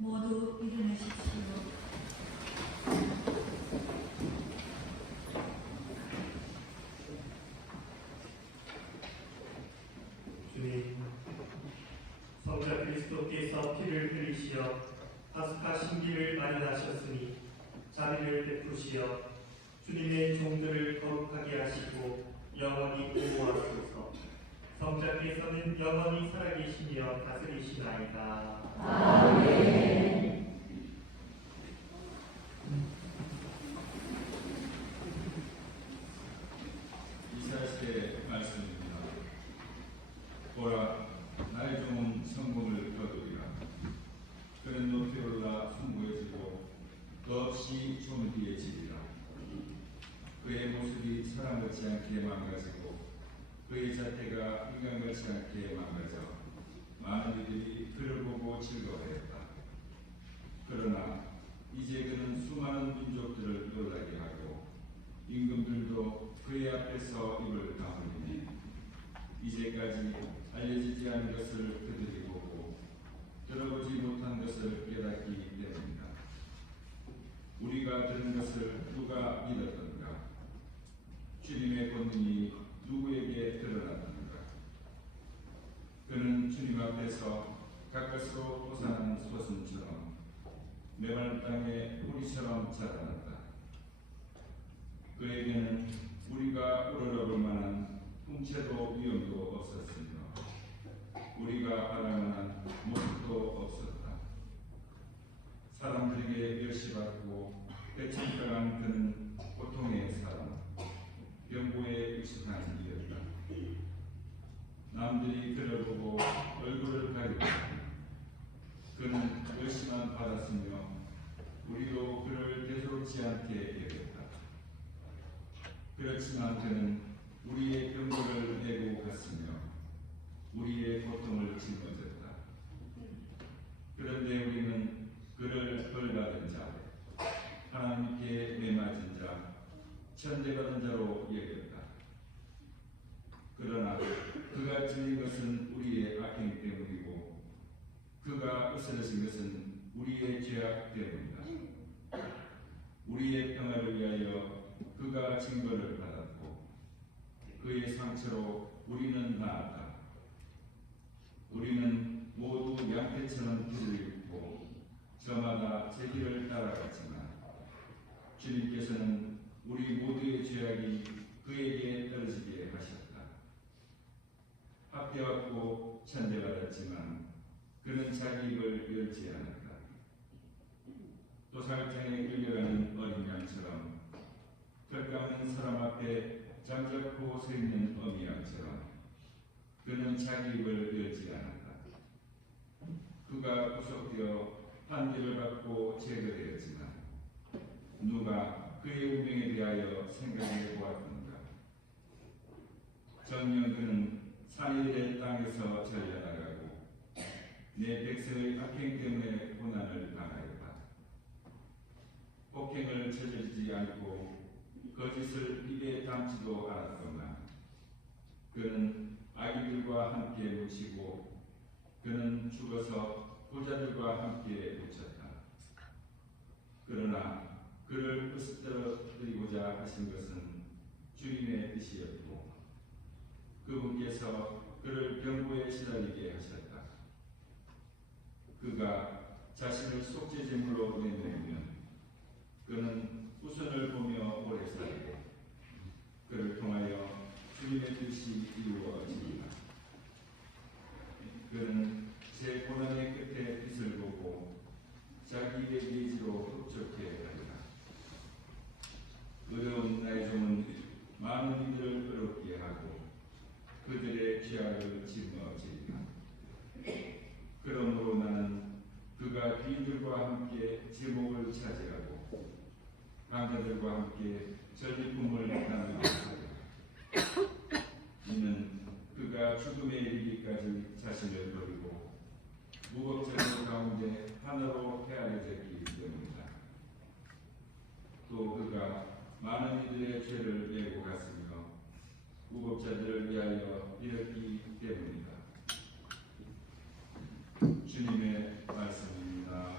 모두 일어나십시오. 주님, 성자 그리스도께서 피를 흘리시어 파스카 신기를 마련하셨으니 자비를 베푸시어 주님의 종들을 거룩하게 하시고 영원히 보호하소서. 성자께서는 영원히 살아계시며 다스리시나이다. 아멘. 이사야의 말씀입니다. 보라, 나의 종은 성공을 거두리라. 그는 높이 올라 숭고해지고 끝없이 존귀해지리라. 그의 모습이 사람 같지 않게 망가지고 그의 자태가 인간 같지 않게 망가져 많은 이들이 그를 보고 즐거워했다. 그러나 이제 그는 수많은 민족들을 놀라게 하고 임금들도 그의 앞에서 입을 다물리니 이제까지 알려지지 않은 것을 그들이 보고 들어보지 못한 것을 깨닫기 때문이다. 우리가 들은 것을 누가 믿었던가? 주님의 권능이 누구에게 드러났던가? 그는 주님 앞에서 가까스로 솟아나는 소순처럼 메마른 땅에 뿌리처럼 자라났다. 그에게는 우리가 우러러볼 만한 풍채도 위험도 없었으며 우리가 알할 만한 모습도 없었다. 사람들에게 멸시받고 배척당한 그는 고통의 사람, 병고에 익숙한 이였다. 남들이 그를 보고 얼굴을 가리고 그는 열심만 받았으며 우리도 그를 대수롭지 않게 여겼다. 그렇지만 그는 우리의 병고를 메고 갔으며 우리의 고통을 짊어졌다. 그런데 우리는 그를 벌받은 자, 하나님께 매맞은 자, 천대받은 자로 여겼다. 그러나 그가 찔린 것은 우리의 악행 때문이고 그가 으스러진 것은 우리의 죄악 때문이다. 우리의 평화를 위하여 그가 징벌을 받았고 그의 상처로 우리는 나았다. 우리는 모두 양떼처럼 길을 잃고 저마다 제 길을 따라갔지만 주님께서는 우리 모두의 죄악이 그에게 떨어지게 하셨다. 학대받고 천대받았지만 그는 자기 입을 열지 않았다. 도살장에 끌려가는 어린 양처럼 털감는 사람 앞에 잠자코 서 있는 어미 양처럼 그는 자기 입을 열지 않았다. 그가 구속되어 판결을 받고 제거되었지만 누가 그의 운명에 대하여 생각해 보았던가? 정녕 그는 산일의 땅에서 전려나가고 내 백성의 악행 때문에 고난을 당하였다. 폭행을 저지르지 않고 거짓을 입에 담지도 않았건만 그는 아기들과 함께 묻히고 그는 죽어서 부자들과 함께 묻혔다. 그러나 그를 으스러뜨리고자 하신 것은 주님의 뜻이었고 그분께서 그를 병고에 시달리게 하셨다. 그가 자신을 속죄제물로 내놓으면 그는 후손을 보며 오래 살고 그를 통하여 주님의 뜻이 이루어지리라. 그는 제 고난의 끝에 빛을 보고 자기의 예지로 흡족해 하리라. 어려운 나의 종은 많은 이들을 어렵게 하고 그들의 죄악을 짊어지리라. 그러므로 나는 그가 귀인들과 함께 제목을 차지하고 강자들과 함께 전리품을 나누게 하리라. 이는 그가 죽음에 이르기까지 자신을 버리고 무법자들 가운데 하나로 헤아려졌기 때문이다. 또 그가 많은 이들의 죄를 메고 갔으며 무법자들을 위하여 이뤘기 때문이다. 주님의 말씀입니다.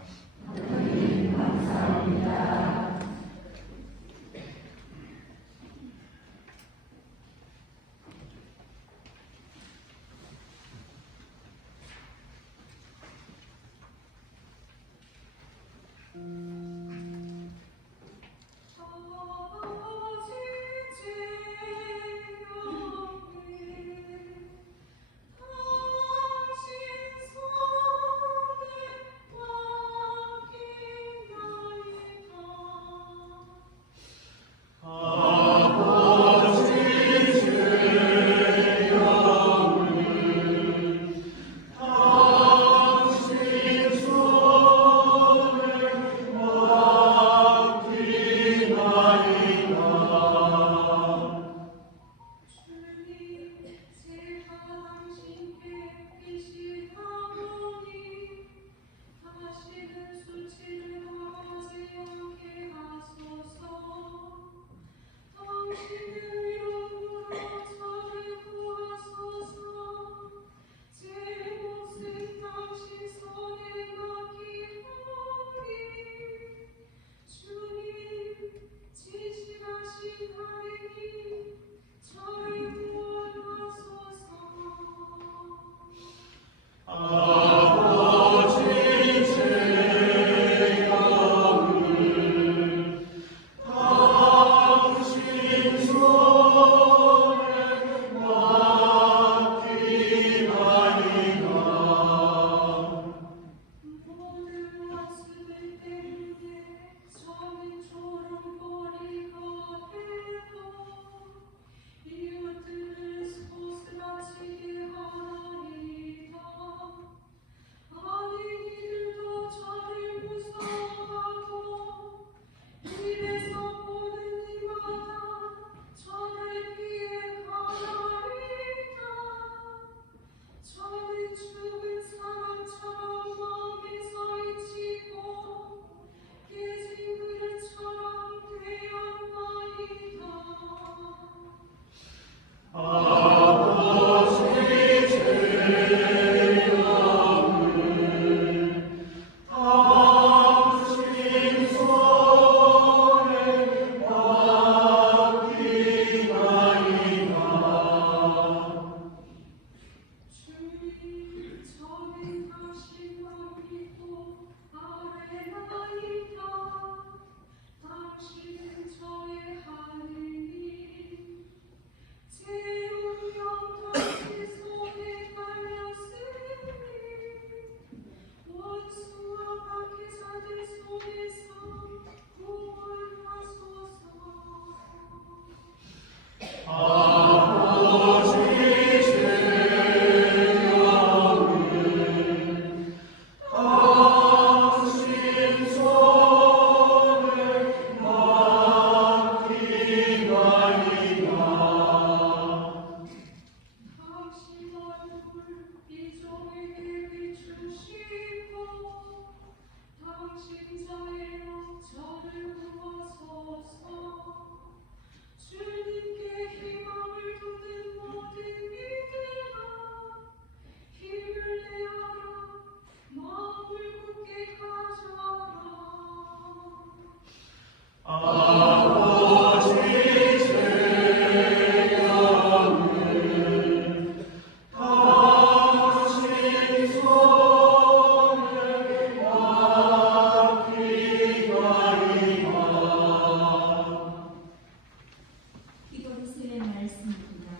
이것의 말씀입니다.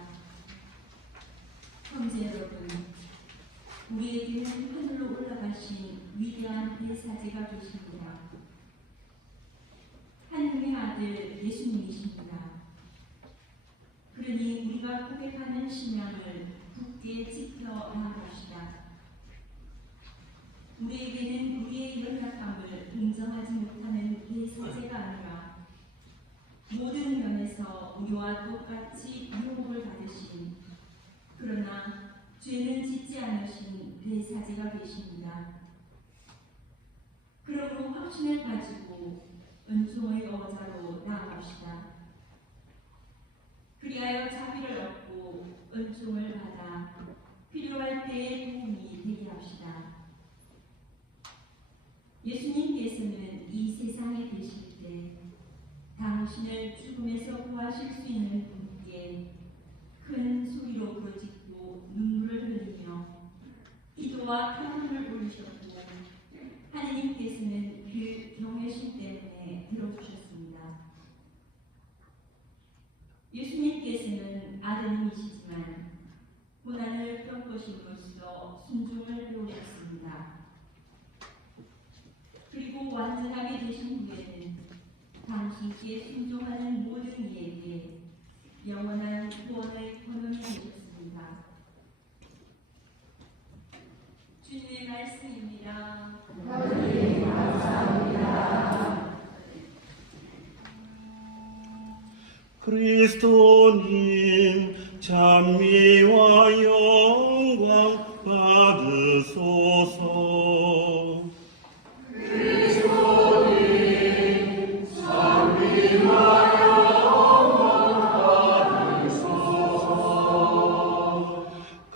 형제 여러분, 우리에게는 하늘로 올라가신 위대한 대사제가 계십니다. 하나님의 아들 예수님이십니다. 그러니 우리가 고백하는 신앙을 굳게 지켜 나갑시다. 우리에게는 우리의 연약함을 인정하지 못하는 대사제가 아니라 모든 면에서 우리와 똑같이 유혹을 받으신, 그러나 죄는 짓지 않으신 대사제가 계십니다. 그러므로 확신을 가지고 은총의 어자로 나아갑시다. 그리하여 자비를 얻고 은총을 받아 필요할 때에 도움이 되게 합시다. 예수님께서는 이 세상에 계실 때 당신을 죽음에서 구하실 수 있는 분께 큰 소리로 부르짖고 눈물을 흘리며 기도와 탄원을 올리셨고, 하나님께서는 그 경외심 때문에 들어주셨습니다. 예수님께서는 아드님이시지만 고난을 겪으심으로써 순종을 배우셨습니다. 그리고 완전하게 되신 후에는 당신께 순종하는 모든 이에게 영원한 구원의 권능이 되셨습니다. 주님의 말씀입니다. 하나님 감사합니다. 그리스도님 찬미와 영광 받으소서. 그리스도님 찬미와 영광 받으소서.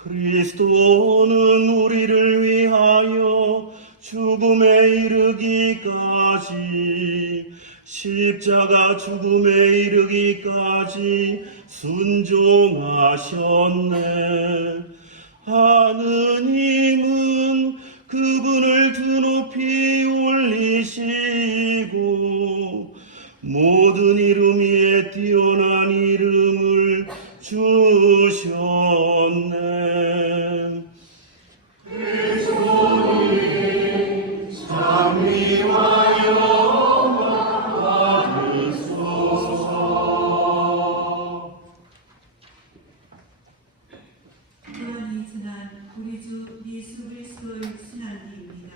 그리스도는 우리를 위하여 죽음에 이르기까지, 십자가 죽음에 이르기까지 순종하셨네. 하느님은 그분을 드높이 올리시고 모든 이름 위에 뛰어난 이름을 주셨네. 그리스도님 찬미와 영광 받으소서. 구원이 지난 우리 주 예수 그리스도의 순환기입니다.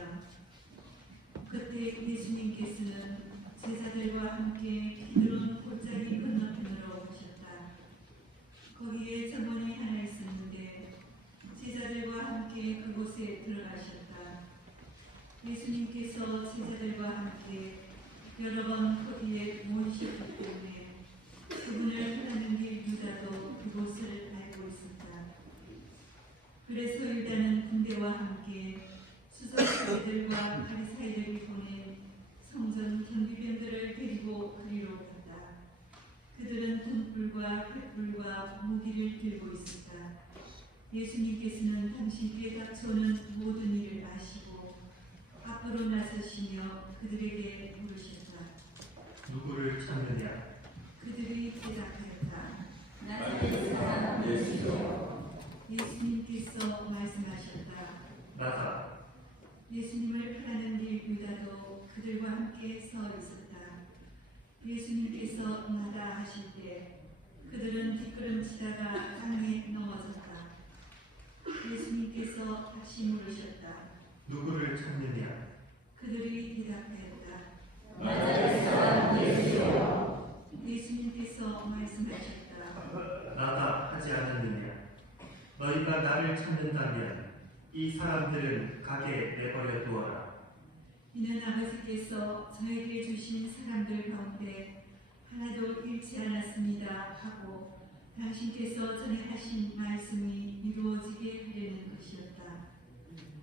그때 예수님께서는 제자들과 함께 기드론 골짜기 건너편으로 오셨다. 거기에 정원이 하나 있었는데 제자들과 함께 그곳에 들어가셨다. 예수님께서 제자들과 함께 여러 번 거기에 모이셨기 때문에 그분을 따르는 길 유다도 그곳을 알고 있었다. 그래서 유다는 군대와 함께 수석자들과 바리사이들을 보낸 성전 경비병들을 데리고 그리로 갔다. 그들은 등불과 횃불과 무기를 들고 있었다. 예수님께서는 당신께 닥쳐오는 모든 일을 아시고 앞으로 나서시며 그들에게 물으셨다. 누구를 찾느냐? 그들이 대답하였다. 나사렛 사람 예수여. 예수님께서 말씀하셨다. 나다. 예수님을 따르는 길 유다도 그들과 함께 서 있었다. 예수님께서 나다 하실 때 그들은 뒷걸음치다가 땅에 넘어졌다. 예수님께서 다시 물으셨다. 누구를 찾느냐? 그들이 대답하였다. 나사렛 사람 예수여. 예수님께서 말씀하셨다. 나다 하지 않았느냐? 너희가 나를 찾는다면 이 사람들은 가게 내버려 두어라. 이는 아버지께서 저에게 주신 사람들 가운데 하나도 잃지 않았습니다 하고 당신께서 전에 하신 말씀이 이루어지게 하려는 것이었다.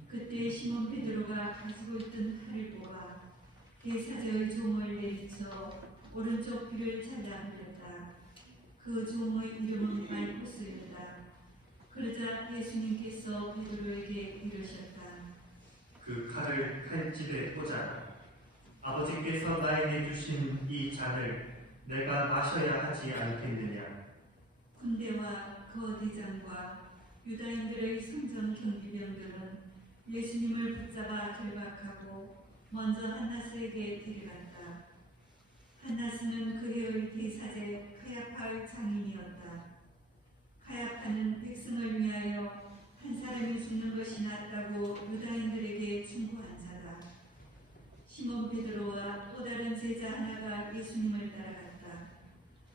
그때 시몬 베드로가 가지고 있던 칼을 뽑아 대사제의 종을 내리쳐 오른쪽 귀를 잘라버렸다. 그 종의 이름은 말코스입니다. 그러자 예수님께서 베드로에게 이르셨다. 그 칼을 칼집에 꽂아라. 아버지께서 나에게 주신 이 잔을 내가 마셔야 하지 않겠느냐. 군대와 거대장과 유다인들의 성전 경비병들은 예수님을 붙잡아 결박하고 먼저 한나스에게 데려갔다. 한나스는 그 해의 대사제 카야파의 장인이었다. 카야파는 백성을 위하여 한 사람이 죽는 것이 낫다고 유다인들에게 충고한 자다. 시몬 베드로와 또 다른 제자 하나가 예수님을 따라갔다.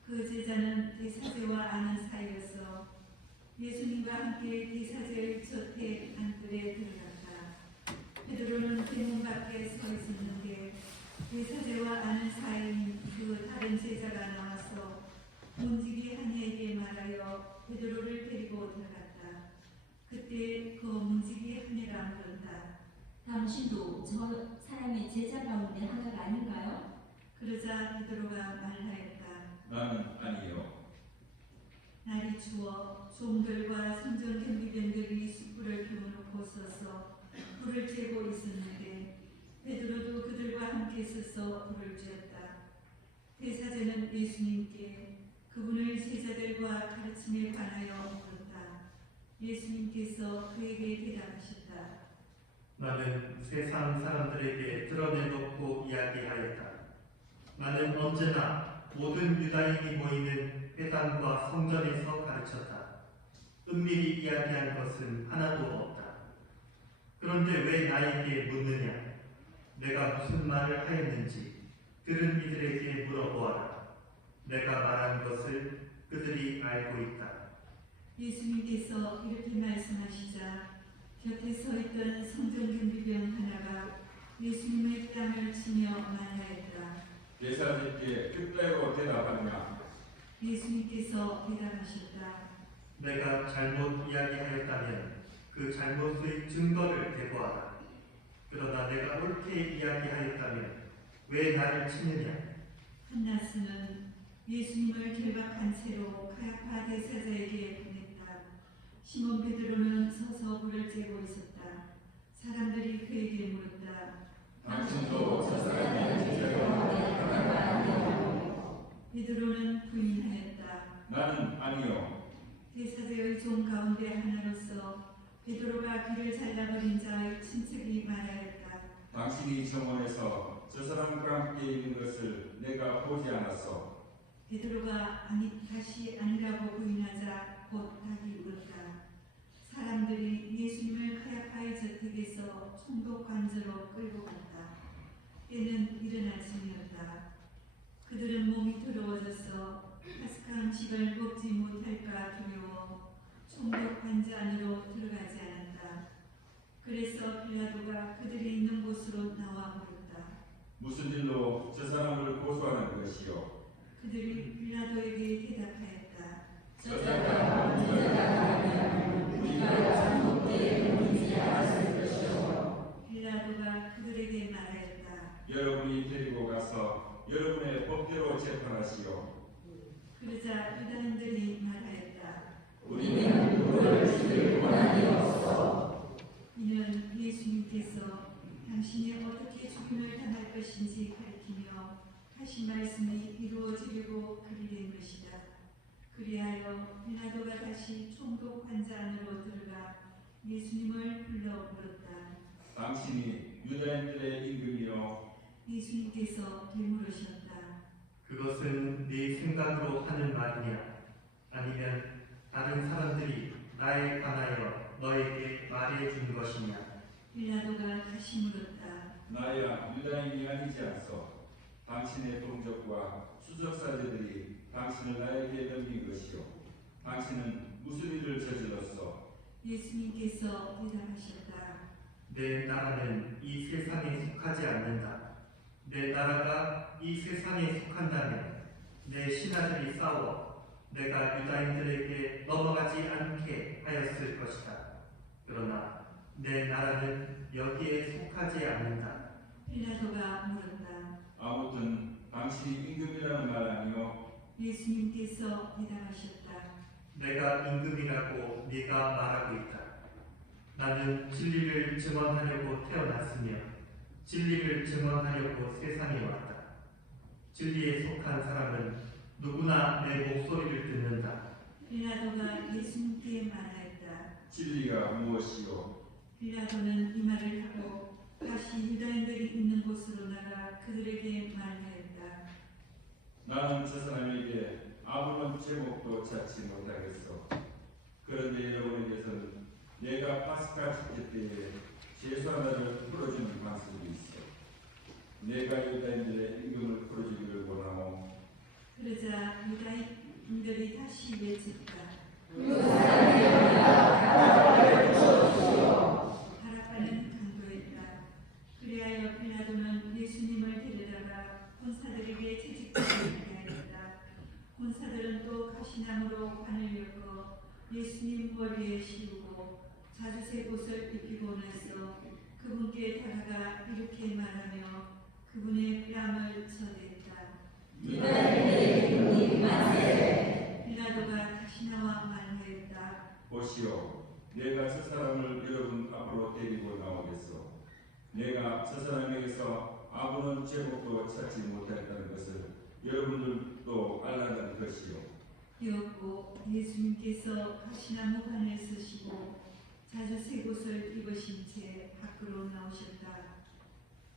그 제자는 대사제와 아는 사이여서 예수님과 함께 대사제의 곁에 안뜰에 들어갔다. 베드로는 대문 밖에 서 있었는데 대사제와 아는 사이인 그 다른 제자가 나와서 문지기 한 이에게 말하여 베드로를 데리고 들어갔다. 그때 그 문지기 한 이가 물었다. 당신도 저 사람의 제자 가운데 하나가 아닌가요? 그러자 베드로가 말하였다. 나는 아니요. 날이 추워 종들과 성전 경비병들이 숯불을 켜놓고 서서 불을 쬐고 있었는데 베드로도 그들과 함께 서서 불을 쬐었다. 대사제는 예수님께 그분의 제자들과 가르침에 관하여 물었다. 예수님께서 그에게 대답하셨다. 나는 세상 사람들에게 드러내놓고 이야기하였다. 나는 언제나 모든 유다인이 모이는 회당과 성전에서 가르쳤다. 은밀히 이야기한 것은 하나도 없다. 그런데 왜 나에게 묻느냐? 내가 무슨 말을 하였는지 들은 이들에게 물어보아라. 내가 말한 것을 그들이 알고 있다. 예수님께서 이렇게 말씀하시자 곁에 서 있던 성전 경비병 하나가 예수님의 뺨을 치며 말하였다. 대사님께 그대로 대답하냐? 예수님께서 대답하셨다. 내가 잘못 이야기하였다면 그 잘못의 증거를 대고하라. 그러나 내가 옳게 이야기하였다면 왜 나를 치느냐? 한나스는 예수님을 결박한 채로 카야파 대사자에게 보냈다. 시몬 베드로는 서서 불을 쬐고 있었다. 사람들이 그에게 물었다. 당신도 저 사람의 제자 가운데 하나가 아니요. 베드로는 부인하였다. 나는 아니요. 대사제의 종 가운데 하나로서 베드로가 귀를 잘라버린 자의 친척이 말하였다. 당신이 정원에서 저 사람과 함께 있는 것을 내가 보지 않았어. 베드로가 다시 아니라고 부인하자 곧 답이 물었다. 사람들이 예수님을 카야파의 저택에서 총독 관저로 끌고 갔다. 때는 이른 아침이었다. 그들은 몸이 더러워져서 파스카 음식을 먹지 못할까 두려워 총독 관저 안으로 들어가지 않았다. 그래서 빌라도가 그들이 있는 곳으로 나와 물었다. 무슨 일로 저 사람을 고소하는 것이요? 그들이 빌라도에게 대답하였다. 저 사람은 제자가 아니면 우리가 장독대에 묻지 않았을 것이요. 빌라도가 그들에게 말하였다. 여러분이 데리고 가서 여러분의 법대로 재판하시오. 그러자 유다인들이 말하였다. 우리는 누구를 죽일 권한이 없어. 이는 예수님께서 당신이 어떻게 죽임을 당할 것인지 가리키며 하신 말씀이 이루어지려고 그리 된 것이다. 그리하여 빌라도가 다시 총독 관자 안으로 들어가 예수님을 불러 물었다. 당신이 유다인들의 임금이요. 예수님께서 되물으셨다. 그것은 네 생각으로 하는 말이냐? 아니면 다른 사람들이 나에 관하여 너에게 말해 준 것이냐? 빌라도가 다시 물었다. 나야 유다인이 아니지 않소. 당신의 동족과 수석사제들이 당신을 나에게 넘긴 것이요. 당신은 무슨 일을 저질렀소? 예수님께서 대답하셨다. 내 나라는 이 세상에 속하지 않는다. 내 나라가 이 세상에 속한다면 내 신하들이 싸워 내가 유다인들에게 넘어가지 않게 하였을 것이다. 그러나 내 나라는 여기에 속하지 않는다. 빌라도가 물었다. 아무튼 당신이 임금이라는 말 아니요? 예수님께서 대답하셨다. 내가 임금이라고 네가 말하고 있다. 나는 진리를 증언하려고 태어났으며 진리를 증언하려고 세상에 왔다. 진리에 속한 사람은 누구나 내 목소리를 듣는다. 빌라도가 예수님께 말하였다. 진리가 무엇이요? 빌라도는 이 말을 하고 다시 유다인들이 있는 곳으로 나가 그들에게 말하였다. 나는 저 사람에게 아무런 제목도 찾지 못하겠어. 그런데 여러분에게서는 내가 파스카 축제 때에 죄수 하나를 풀어주는 방식이 있어. 내가 유다인들의 임금을 풀어주기를 원하오. 그러자 유다인들이 다시 외쳤다. 바라바는 강도했다. 그리하여 빌라도는 예수님을 데려다가 군사들에게 채찍질을 하였다. 군사들은 또 가시나무로 관을 엮어 예수님 머리에 씌우고 자주색 옷을 입히고 나서 그분께 다가가 이렇게 말하며 그분의 뺨을 쳐댔다. 빌라도가 다시 나와 말하였다. 보시오, 내가 저 사람을 여러분 앞으로 데리고 나오겠소. 내가 저 사람에게서 아무런 제목도 찾지 못했다는 것을 여러분들도 알라는 것이요. 되었고 예수님께서 가시나무 관을 쓰시고 자주색 옷을 입으신 채 밖으로 나오셨다.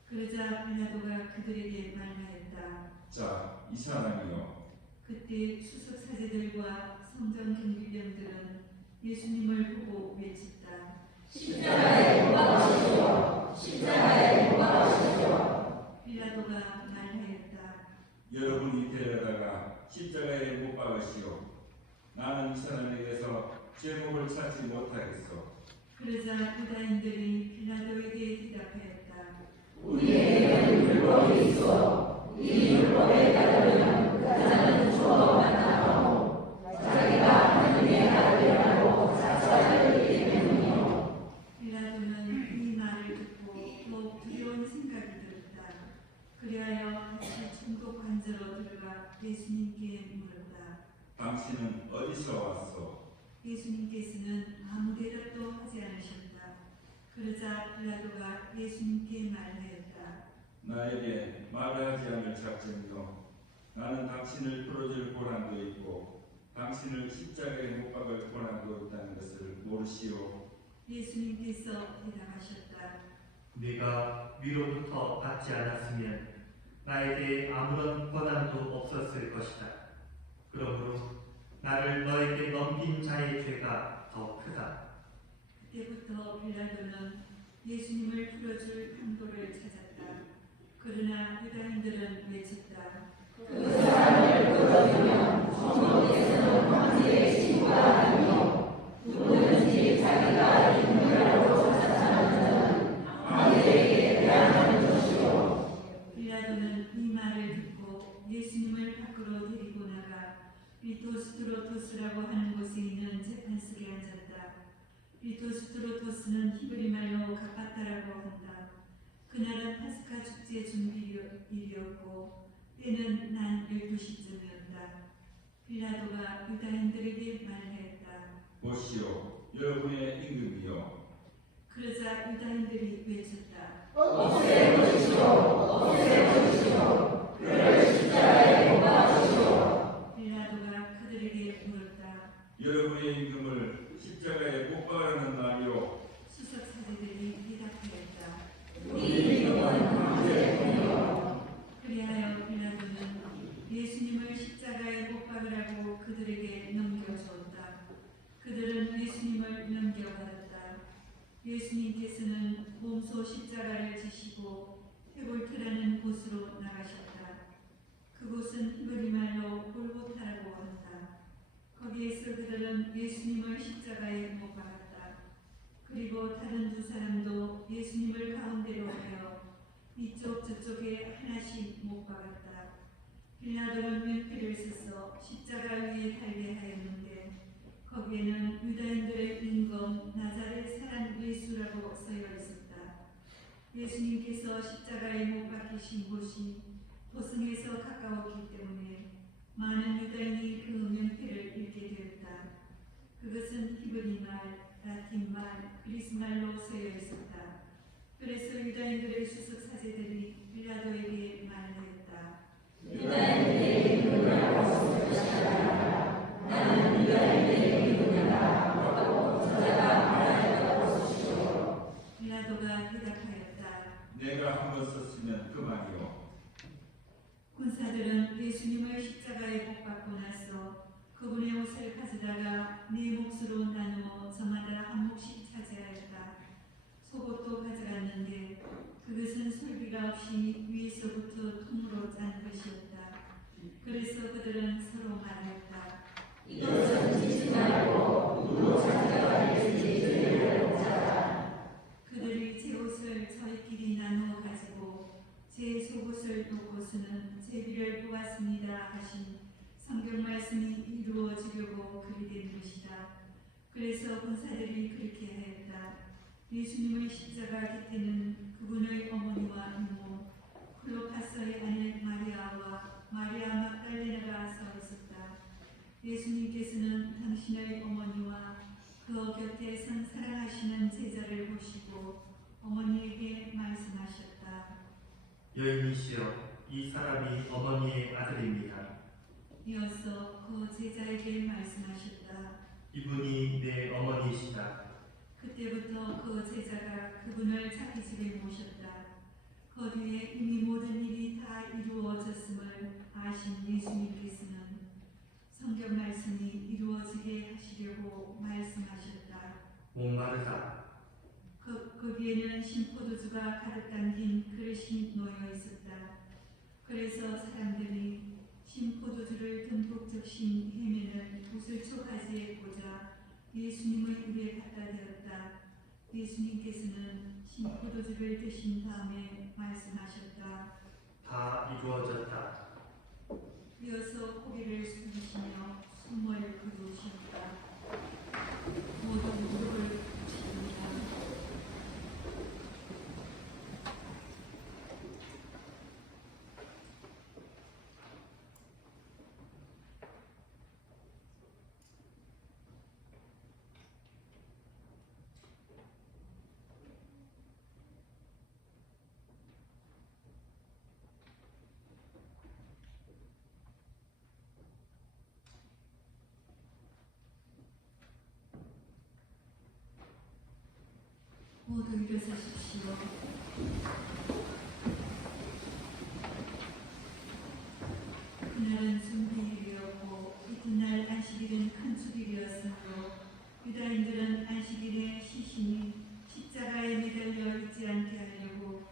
그러자 빌라도가 그들에게 말하였다. 자, 이 사람이요. 그때 수석 사제들과 성전 경비병들은 예수님을 보고 외쳤다. 빌라도가 말하였다. 여러분이 데려다가 십자가에 못 박으시오. 나는 이 사람에게서 제목을 찾지 못하겠소. 그러자 유다인들이 빌라도에게 대답하였다. 빌라도는 이 말을 듣고 더욱 두려운 생각이 들었다. 그리하여 다시 총독 관저로 들어가 예수님께 물었다. 당신은 어디서 왔소? 예수님께서는 아무 대답도 하지 않으셨다. 그러자 빌라도가 예수님께 말하였다. 나에게 말하지 않을 작정이요. 나는 당신을 풀어줄 권한도 있고 당신을 십자가에 못 박을 권한도 있다는 것을 모르시오. 예수님께서 대답하셨다. 네가 위로부터 받지 않았으면 나에게 아무런 권한도 없었을 것이다. 그러므로 나를 너에게 넘긴 자의 죄가 더 크다. 그때부터 빌라도는 예수님을 풀어줄 방도를 찾았다. 그러나 유다인들은 외쳤다. 빌라도는 이 말을 듣고 예수님을 밖으로 데리고 나가 비토스트로토스라고 하는 곳에 있는 재판석에 앉았다. 비토스트로토스는 히브리 말로 가파타라고 한다. 그날은 파스카 축제 준비일이었고 때는 낮 12시쯤이었다. 빌라도가 유다인들에게 말하였다. 보시오, 여러분의 임금이요. 그러자 유다인들이 외쳤다. 빌라도가 그들에게 물었다. 여러분의 임금을 십자가에 못 박으라는 말이요. 수석 사제들이 대답하였다. 그리하여 빌라도는 예수님을 십자가에 못 박으라고 그들에게 넘겨주었다. 그들은 예수님을 넘겨받았다. 예수님께서는 몸소 십자가를 지시고 헤볼트라는 곳으로 나가셨다. 그곳은 히브리 말로 골고타라고 한다. 거기에서 그들은 예수님을 십자가에 못 박았다. 그리고 다른 두 사람도 예수님을 가운데로 하여 이쪽 저쪽에 하나씩 못 박았다. 빌라도는 명패를 써서 십자가 위에 달게 하였는데 거기에는 유다인들의 임금 나자렛 사람 예수라고 쓰여 있었다. 예수님께서 십자가에 못 박히신 곳이 도성에서 가까웠기 때문에 많은 유다인이 그 명패를 읽게 되었다. 그것은 히브리말, 라틴말, 그리스말로 쓰여 있었다. 그래서 유다인들의 수석 사제들이 빌라도에게 말하였다. 유다인들의 누구라고 쓸 것이다. 나는 유다인들의 누구다. 저자가 말하였다고 쓰시오. 빌라도가 대답하였다. 내가 한 번 썼으면 그만이요. 군사들은 예수님을 십자가에 못 박고 나서 그분의 옷을 가져다가 네 몫으로 나누어 저마다 한 몫씩 차지하였다. 속옷도 가져갔는데 그것은 솔비가 없이 위에서부터 통으로 짠 것이었다. 그래서 그들은 서로 말하였다. 이것은 찢지 말고 누구 찾아가는지 들여다보자. 그들이 제 옷을 저희끼리 나누어 가지고 제 속옷을 놓고서는 제비를 보았습니다 하신 성경 말씀이 이루어지려고 그리 된 것이다. 그래서 군사들이 그렇게 하였다. 예수님의 십자가 곁에는 그분의 어머니와 이모 클로파스의 아내 마리아와 마리아 막달레나가 서 있었다. 예수님께서는 당신의 어머니와 그 곁에 선 사랑하시는 제자를 보시고 어머니에게 말씀하셨다. 여인이시여, 이 사람이 어머니의 아들입니다. 이어서 그 제자에게 말씀하셨다. 이분이 내 어머니이시다. 그때부터 그 제자가 그분을 자기 집에 모셨다. 그 뒤에 이미 모든 일이 다 이루어졌음을 아신 예수님께서는 성경 말씀이 이루어지게 하시려고 말씀하셨다. 목마르다. 거기에는 신포도주가 가득 담긴 그릇이 놓여 있었다. 그래서 사람들이 신포도주를 듬뿍 적신 해면을 구슬초 가지에 꽂아 예수님의 입에 갖다 대었다. 예수님께서는 신포도주를 드신 다음에 말씀하셨다. 다 이루어졌다. 이어서 고개를 숙이시며 숨을 거두셨다. 모두 무릎을 꿇으십니다. 모두 일어서십시오. 그날은 준비일이었고 이튿날 안식일은 큰 축일이었으므로 유다인들은 안식일에 시신이 십자가에 매달려 있지 않게 하려고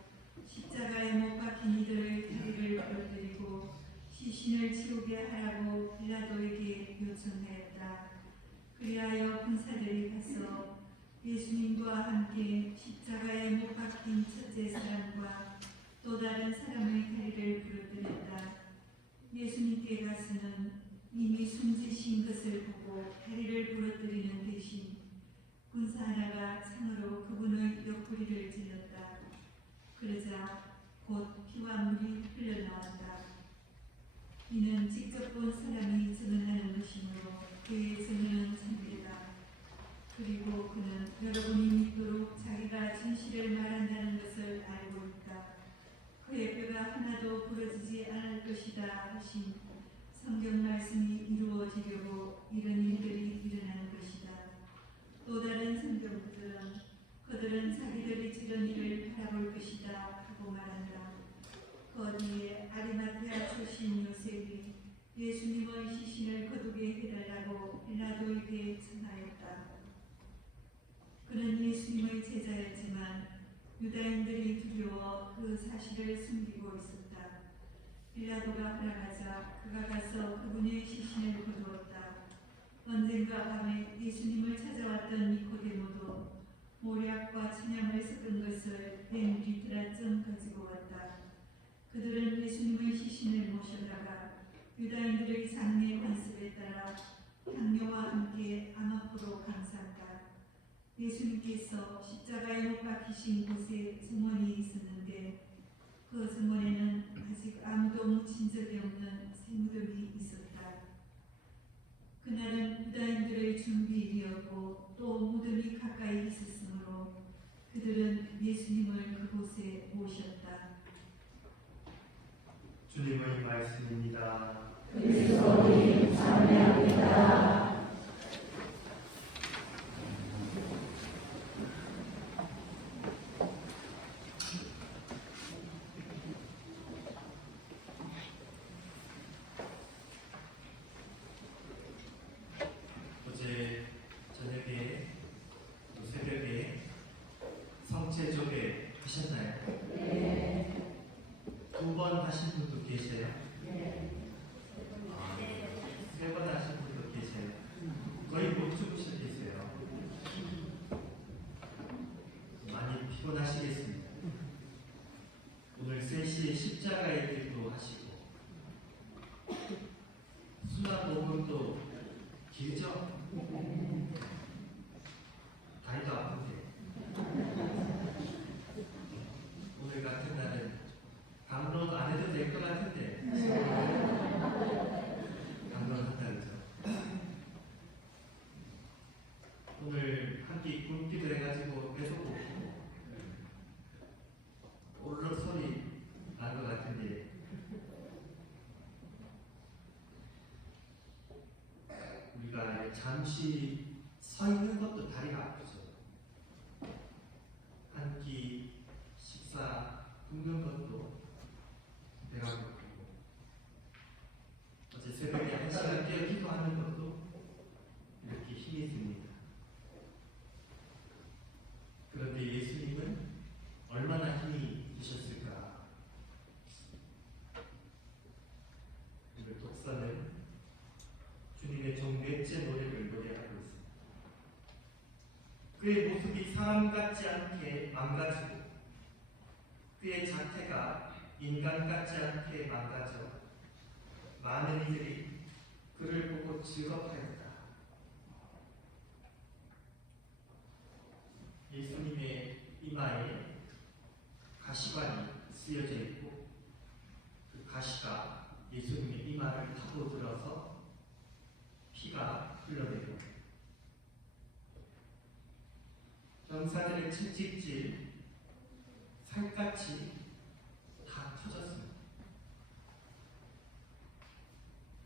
십자가에 못 박힌 이들의 다리를 부러뜨리고 시신을 치우게 하라고 빌라도에게 요청하였다. 그리하여 군사들이 가서 예수님과 함께 십자가에 못 박힌 첫째 사람과 또 다른 사람의 다리를 부러뜨렸다. 예수님께 가서는 이미 숨지신 것을 보고 다리를 부러뜨리는 대신 군사 하나가 창으로 그분의 옆구리를 찔렀다. 그러자 곧 피와 물이 흘러나왔다. 이는 직접 본 사람이 증언하는 것이므로 그의 증언은 참되다. 그리고 그는 여러분이 믿도록 자기가 진실을 말한다는 것을 알고 있다. 그의 뼈가 하나도 부러지지 않을 것이다 하신 성경 말씀이 이루어지려고 이런 일들이 일어나는 것이다. 또 다른 성경들은 그들은 자기들이 지른 일을 바라볼 것이다 하고 말한다. 그 뒤에 아리마테아 출신 요셉이 예수님의 시신을 거두게 해달라고 빌라도에게 청하였다. 그는 예수님의 제자였지만 유다인들이 두려워 그 사실을 숨기고 있었다. 빌라도가 허락하자 그가 가서 그분의 시신을 거두었다. 언젠가 밤에 예수님을 찾아왔던 니코데모도 모략과 천향을 섞은 것을 100리터쯤 가지고 왔다. 그들은 예수님의 시신을 모셔다가 유다인들의 장례 관습에 따라 향료와 함께 암흑으로 감쌌다. 예수님께서 십자가에 못 박히신 곳에 정원이 있었는데 그 정원에는 아직 아무도 못 그날은 유다인들의 준비일이었고 또 무덤이 가까이 있었으므로 그들은 예수님을 그곳에 모셨다. 주님의 말씀입니다. 그리스도님 찬양합니다. 어제 저녁에 또 새벽에 성체조회 하셨나요? 네. 2번 하신 분도 계세요? 네. 3번 하신 분도 계세요? 거의 못 주무실 계세요. 많이 피곤하시겠습니다. 오늘 3시에 십자가의 길도 하시고 수납 복음도 길죠? 다리도 아픈데 오늘 같은 날은 강론 안 해도 될 것 같은데 강론 한다 그죠? 오늘 한 끼 굶기도 해가지고 계속 고프고 오르륵 소리 난 것 같은데 우리가 잠시 서 있는 것도 다리가 아프죠. 한 끼 식사 굶는 것도 배가 고프고 어제 새벽에 1시간 깨어 기도하는 것도 이렇게 힘이 듭니다. 그런데 예수님은 얼마나 힘이 드셨을까? 오늘 독서는 주님의 종 넷째 노래를 노래하고 있습니다. 그의 모습이 사람 같지 않게 망가지고 그의 자태가 인간 같지 않게 망가져 많은 이들이 그를 보고 즐겁하였다. 예수님의 이마에 가시관이 쓰여져 있고 그 가시가 예수님의 이마를 타고 들어서 피가 흘러내려 병사들의 채찍질 살갗이 다 터졌습니다.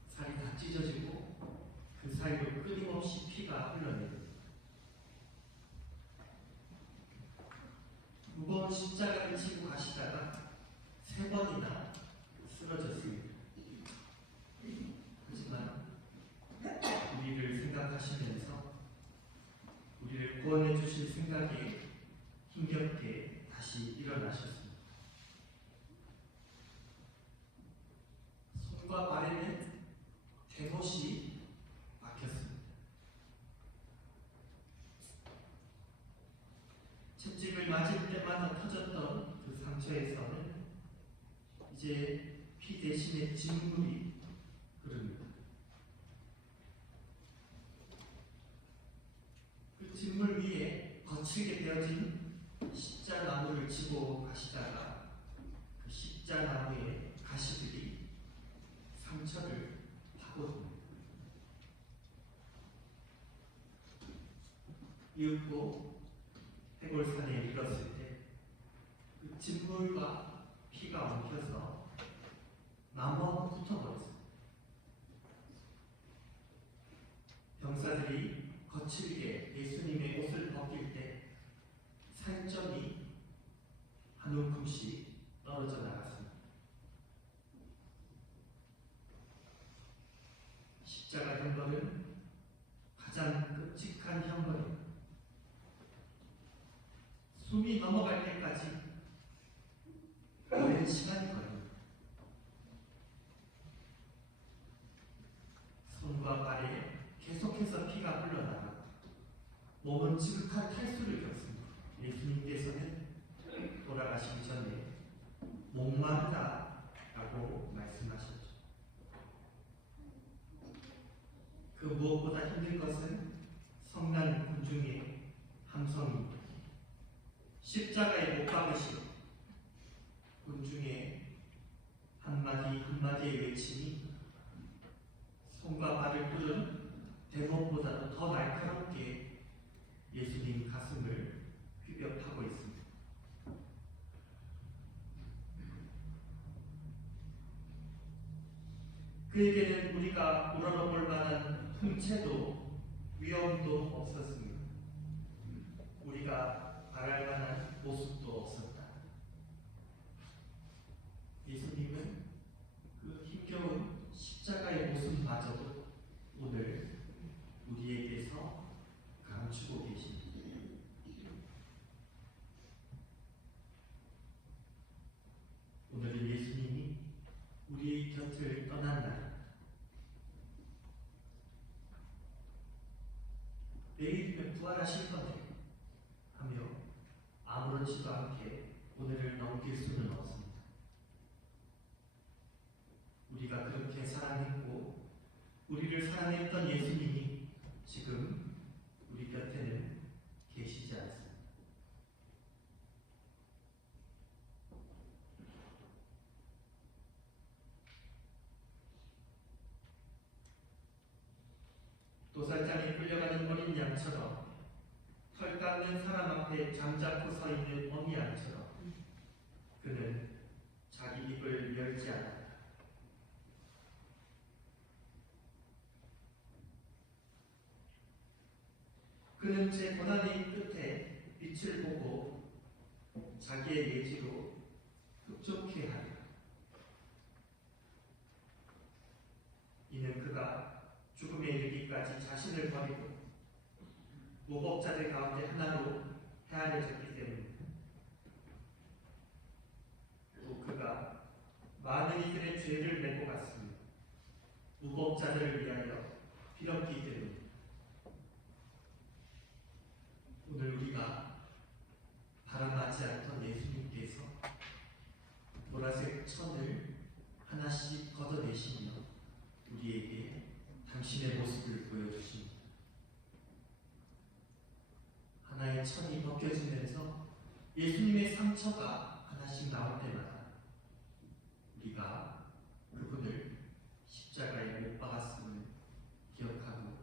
살이 다 찢어지고 그 사이로 끊임없이 피가 흘러내립니다. 무거운 십자가를 지고 가시다가 3번이나 쓰러졌습니다. 하지만 우리를 생각하시면서 우리를 구원해 주실 생각에 힘겹게 다시 일어나셨습니다. 손과 발에는 대못이 막혔습니다. 채찍을 맞을 때마다 터졌던 그 상처에서는 이제 피 대신에 진물이 흐릅니다. 그 진물 위에 거칠게 베어진 십자나무를 지고 가시다가 그 십자나무의 가시들이 상처를 파고듭니다. 이윽고 해골산에 이르렀을 때 그 진물과 피가 엉켜서 나무하고 붙어버렸습니다. 병사들이 거칠게 예수님의 옷을 벗길 때 살점이 한 움큼씩 떨어져 나갔습니다. 십자가 형벌은 가장 끔찍한 형벌입니다. 숨이 넘어갈 때까지 오랜 시간이 걸립니다. 손과 발에 계속해서 피가 흘러나가고 몸은 지극한 탈수를 겪습니다. 예수님께서는 돌아가시기 전에 목마르다라고 말씀하셨죠. 그 무엇보다 힘든 것은 성난 군중의 함성입니다. 십자가에 못 박으시고 군중의 한마디 한마디의 외침이 손과 발을 뚫은 대목보다도 더 날카롭게 예수님 가슴을 휘벼파고 있습니다. 그에게는 우리가 우러러볼 만한 풍채도 위험도 없었습니다. 우리가 바랄 만한 모습도 없었다. 예수님은 그 힘겨운 십자가의 모습마저도 오늘 우리에게서 감추고 계십니다. 오늘은 예수님이 우리 곁을 떠난 날, 내일이면 부활하실 건데 하며 아무렇지도 않게 오늘을 넘길 수는 없습니다. 우리가 그렇게 사랑했고 우리를 사랑했던 예수님이 지금 우리 곁에는 계시지 않습니다. 도살장에 끌려가는 어린 양처럼 털 깎는 사람 앞에 잠자코 서 있는 어미 양처럼 그는 자기 입을 열지 않았다. 그는 제 고난의 끝에 빛을 보고 자기의 예지로 흡족해 하리라. 이는 그가 죽음에 이르기까지 자신을 버리고 무법자들 가운데 하나로 헤아려졌기 때문입니다. 또 그가 많은 이들의 죄를 메고 갔습니다. 무법자들을 위하여 빌었기 때문입니다. 오늘 우리가 바라마지 않던 예수님께서 보라색 천을 하나씩 걷어내시며 우리에게 당신의 모습을 보여주십니다. 하나의 천이 벗겨지면서 예수님의 상처가 하나씩 나올 때마다 우리가 그분을 십자가에 못 박았음을 기억하고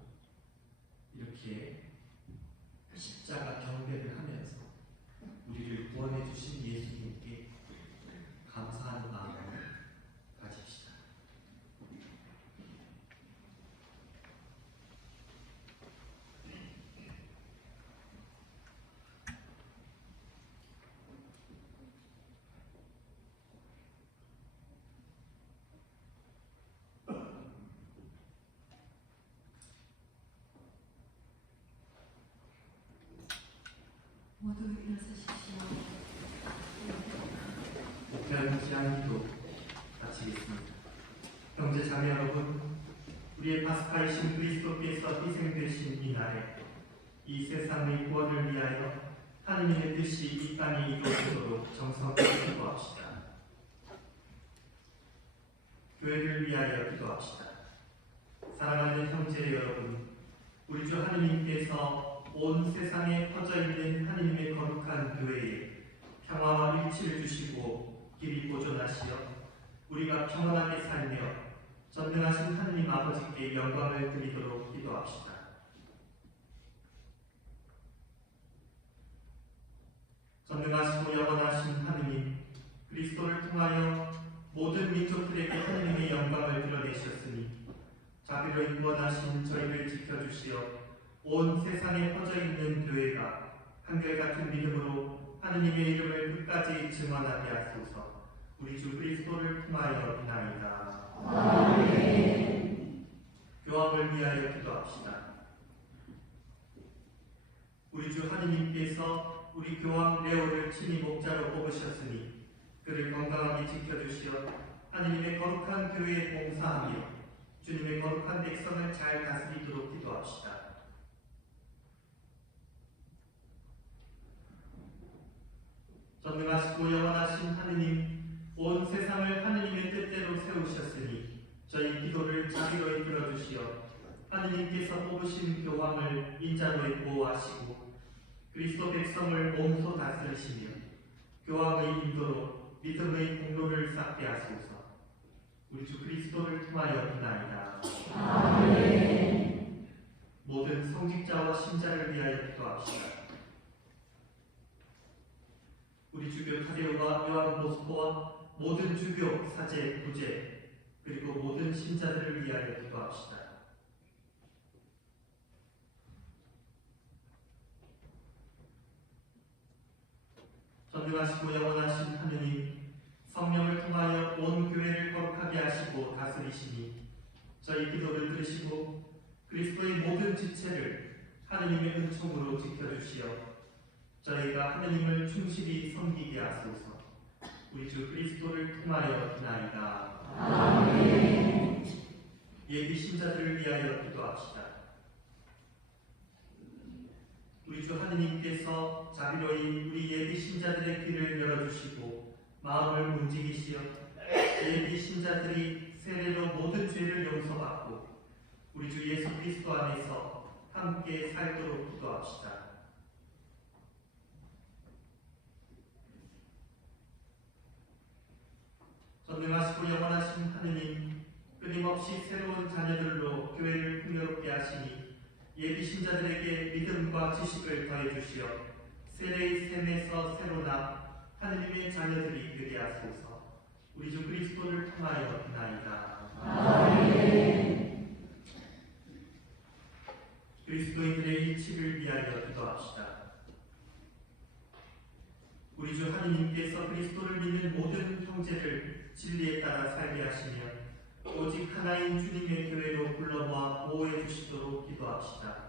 이렇게 십자가 경배를 하면서 우리를 구원해 주신 예수님께 감사하는 마음을 가집시다. 모두 일어서십시오. 목회하는 기도 마치겠습니다. 형제 자매 여러분, 우리의 파스카이신 그리스도께서 희생되신 이 날에 이 세상의 구원을 위하여 하느님의 뜻이 이 땅에 이루어지도록 정성껏 기도합시다. 교회를 위하여 기도합시다. 사랑하는 형제 여러분, 우리 주 하느님께서 온 세상에 퍼져 있는 하느님의 거룩한 교회에 평화와 일치를 주시고 길이 보존하시어 우리가 평안하게 살며 전능하신 하느님 아버지께 영광을 드리도록 기도합시다. 전능하시고 영원하신 하느님, 그리스도를 통하여 모든 민족들에게 하느님의 영광을 드러내셨으니 자비로 구원하신 저희를 지켜주시어 온 세상에 퍼져 있는 교회가 한결같은 믿음으로 하느님의 이름을 끝까지 증언하게 하소서. 우리 주 그리스도를 통하여 비나이다. 아멘. 교황을 위하여 기도합시다. 우리 주 하느님께서 우리 교황 레오를 친히 목자로 뽑으셨으니 그를 건강하게 지켜주시어 하느님의 거룩한 교회에 봉사하며 주님의 거룩한 백성을 잘 다스리도록 기도합시다. 전능하시고 영원하신 하느님, 온 세상을 하느님의 뜻대로 세우셨으니 저희 기도를 자비로 들어주시어 하느님께서 뽑으신 교황을 인자로 보호하시고 그리스도 백성을 몸소 다스리시며 교황의 인도로 믿음의 공로를 쌓게 하소서. 우리 주 그리스도를 통하여 비나이다. 아멘. 모든 성직자와 신자를 위하여 기도합시다. 우리 주교 타데오와 요한 보스코와 모든 주교, 사제, 부제 그리고 모든 신자들을 위하여 기도합시다. 전능하시고 영원하신 하느님, 성령을 통하여 온 교회를 거룩하게 하시고 다스리시니 저희 기도를 들으시고 그리스도의 모든 지체를 하느님의 은총으로 지켜주시어 저희가 하느님을 충실히 섬기게 하소서. 우리 주 그리스도를 통하여 기나이다. 아멘. 예비 신자들을 위하여 기도합시다. 우리 주 하느님께서 자비로이 우리 예비 신자들의 귀를 열어주시고 마음을 움직이시어 예비 신자들이 세례로 모든 죄를 용서받고 우리 주 예수 그리스도 안에서 함께 살도록 기도합시다. 전능하시고 영원하신 하느님, 끊임없이 새로운 자녀들로 교회를 풍요롭게 하시니 예비 신자들에게 믿음과 지식을 더해 주시어 세례의 셈에서 새로나 하느님의 자녀들이 되게 하소서. 우리 주 그리스도를 통하여 기나이다. 아멘. 그리스도인들의 일치를 위하여 기도합시다. 우리 주 하느님께서 그리스도를 믿는 모든 형제를 진리에 따라 살게 하시며 오직 하나인 주님의 교회로 불러 모아 보호해 주시도록 기도합시다.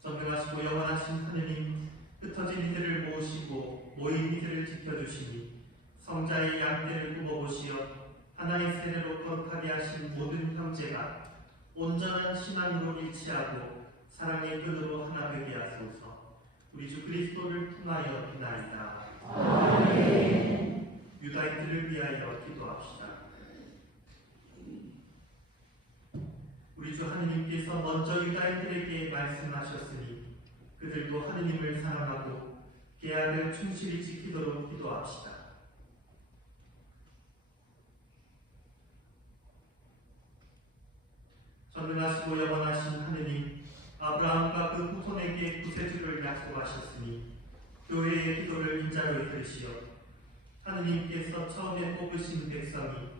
전능하시고 영원하신 하느님, 흩어진 이들을 모으시고 모인 이들을 지켜주시니 성자의 양떼를 굽어보시어 하나의 세례로 거룩하게 하신 모든 형제가 온전한 신앙으로 일치하고 사랑의 끈으로 하나 되게 하소서. 우리 주 그리스도를 통하여 기나이다. 아멘. 유다인들을 위하여 기도합시다. 우리 주 하느님께서 먼저 유다인들에게 말씀하셨으니 그들도 하느님을 사랑하고 계약을 충실히 지키도록 기도합시다. 전능하시고 영원하신 하느님, 아브라함과 그 후손에게 구세주를 약속하셨으니 교회의 기도를 인자로 들으시어 하느님께서 처음에 뽑으신 백성이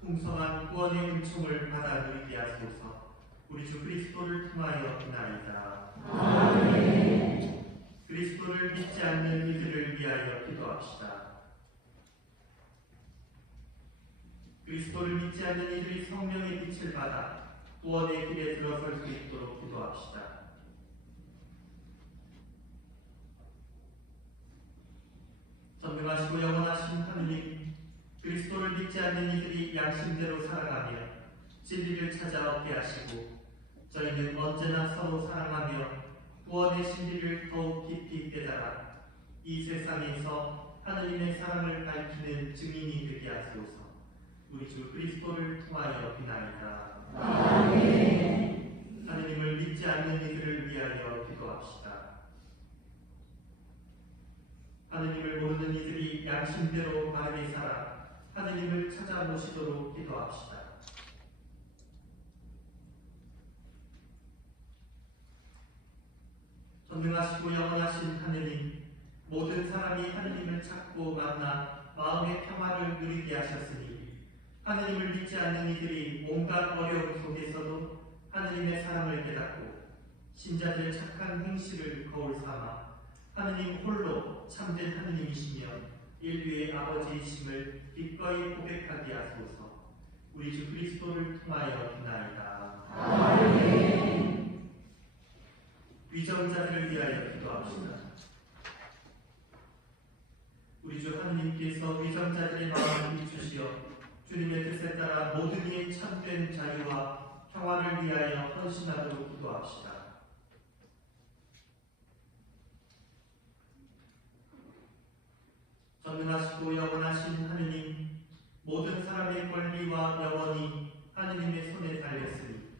풍성한 구원의 은총을 받아 누리게 하소서. 우리 주 그리스도를 통하여 기나이다. 아멘. 그리스도를 믿지 않는 이들을 위하여 기도합시다. 그리스도를 믿지 않는 이들이 성령의 빛을 받아 구원의 길에 들어설 수 있도록 기도합시다. 전능하시고 영원하신 하느님, 그리스도를 믿지 않는 이들이 양심대로 살아가며 진리를 찾아 얻게 하시고 저희는 언제나 서로 사랑하며 구원의 진리를 더욱 깊이 깨달아 이 세상에서 하느님의 사랑을 밝히는 증인이 되게 하소서. 우리 주 그리스도를 통하여 비나이다. 아멘. 하느님을 믿지 않는 이들을 위하여 기도합시다. 하느님을 모르는 이들이 양심대로 바르게 살아 하느님을 찾아보시도록 기도합시다. 전능하시고 영원하신 하느님, 모든 사람이 하느님을 찾고 만나 마음의 평화를 누리게 하셨으니 하느님을 믿지 않는 이들이 온갖 어려움 속에서도 하느님의 사랑을 깨닫고 신자들의 착한 행실을 거울 삼아 하느님 홀로 참된 하느님이시며 인류의 아버지이심을 기꺼이 고백하게 하소서. 우리 주 그리스도를 통하여 기나이다. 아멘. 위정자들을 위하여 기도합시다. 우리 주 하느님께서 위정자들의 마음을 비추시어 주님의 뜻에 따라 모든 이의 참된 자유와 평화를 위하여 헌신하도록 기도합시다. 전능하시고 영원하신 하느님, 모든 사람의 권리와 영원이 하느님의 손에 달렸으니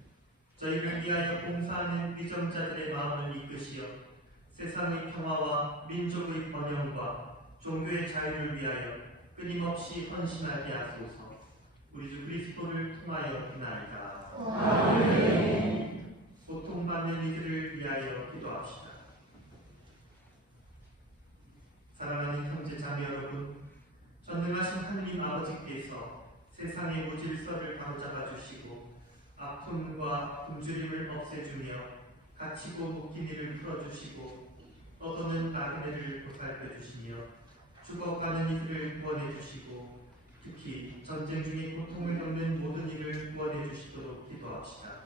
저희를 위하여 봉사하는 위정자들의 마음을 이끄시어 세상의 평화와 민족의 번영과 종교의 자유를 위하여 끊임없이 헌신하게 하소서. 우리 주 그리스도를 통하여 비나이다. 아멘. 고통받는 이들을 위하여 기도합시다. 사랑하는 형제 자매 여러분, 전능하신 하느님 아버지께서 세상의 무질서를 바로잡아 주시고 아픔과 굶주림을 없애주며 갇히고 묶인 이를 풀어주시고 떠도는 나그네를 보살펴 주시며 죽어가는 이들을 구원해 주시고 특히 전쟁 중에 고통을 겪는 모든 이를 구원해 주시도록 기도합시다.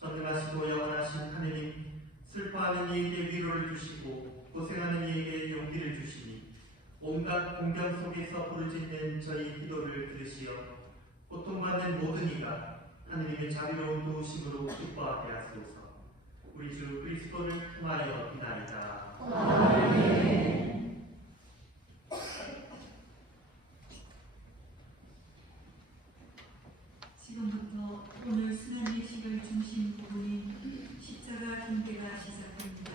전능하시고 영원하신 하느님, 슬퍼하는 이에게 위로를 주시고 고생하는 이에게 용기를 주시니 온갖 공경 속에서 부르짖는 저희 기도를 들으시어 고통받는 모든 이가 하느님의 자비로운 도우심으로 기뻐하게 하소서. 우리 주 그리스도를 통하여 비나이다. 아멘. 지금부터 오늘 순환 예식의 중심 부분인 십자가 경배가 시작됩니다.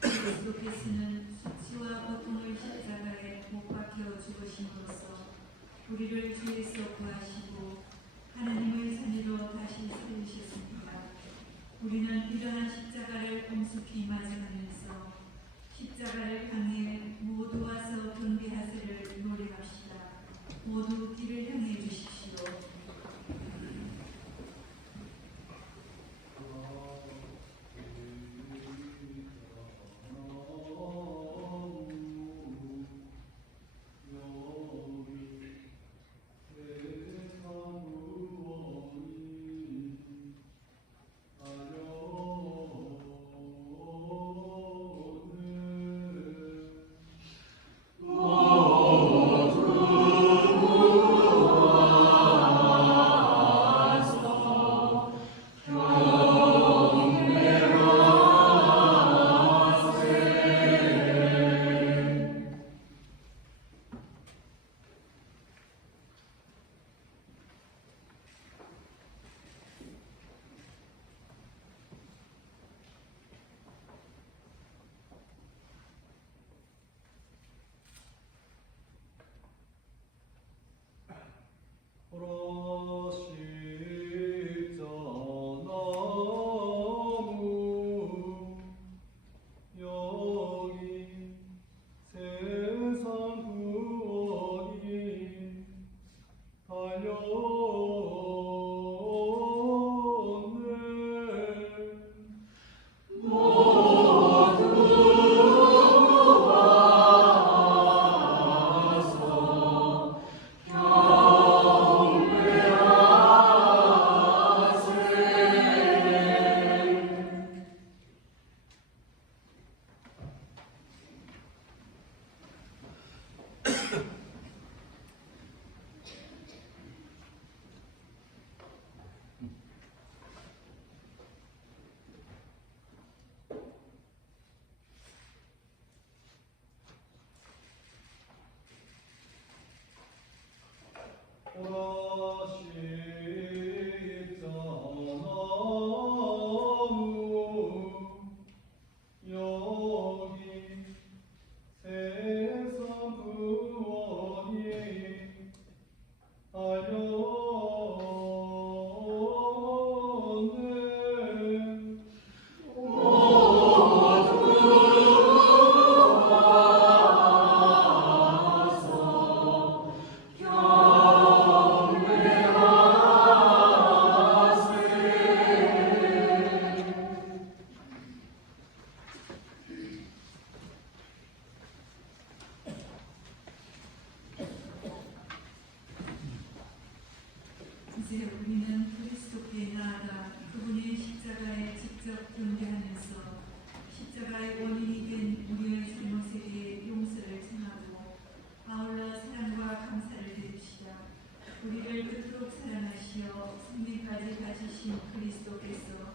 그리스도께서는 수치와 고통을 십자가에 못 박혀 죽으심으로써 우리를 죄에서 구하시고 하나님의 자녀로 다시 세우셨습니다. 우리는 이러한 십자가를 엄숙히 맞이하면서 십자가를 향해 모두 와서 경배하세를 노래합시다. 모두 길을 향해 주십시오. 이제 우리는 그리스도께 나아가 그분의 십자가에 직접 경배하면서 십자가의 원인이 된 우리의 잘못에 대해 용서를 청하고 아울러 사랑과 감사를 드립시다. 우리를 그토록 사랑하시어 생명까지 가지신 그리스도께서